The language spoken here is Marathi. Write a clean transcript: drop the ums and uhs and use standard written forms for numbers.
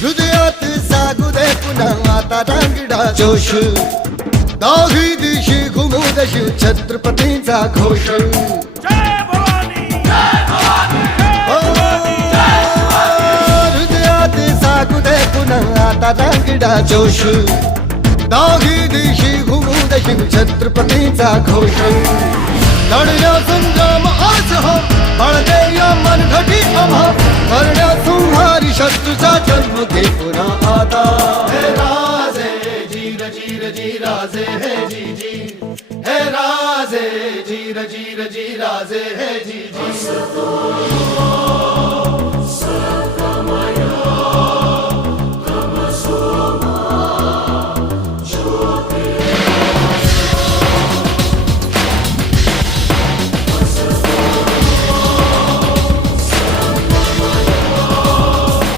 हृदयात जागू दे पुन्हा आता रांगडा जोश दाही दिशी घुमू दे शिव छत्रपतींचा घोष हृदयात जागू दे पुन्हा आता रांगडा जोश दाही दिशी घुमू दे शिव छत्रपतींचा घोष लढण्या संग्राम आज हो बळदे या मनघटी आम्हा करण्या संहारी शत्रूचा जन्म घे पुन्हा आता हे राजे जीर जीर जी राजे हे जी जी हे राजे जीर जीर जी राजे हे जी जी